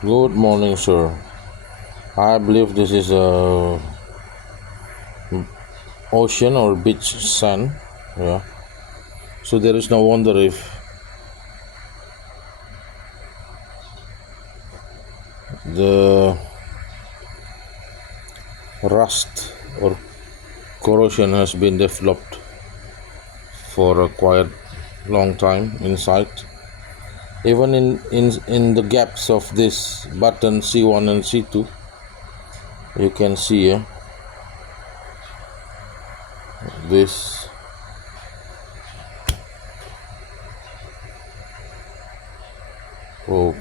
Good morning, sir. I believe this is a ocean or beach sand. Yeah. So there is no wonder if the rust or corrosion has been developed for a quite long time inside. Even in the gaps of this button C1 and C2, you can see this oh,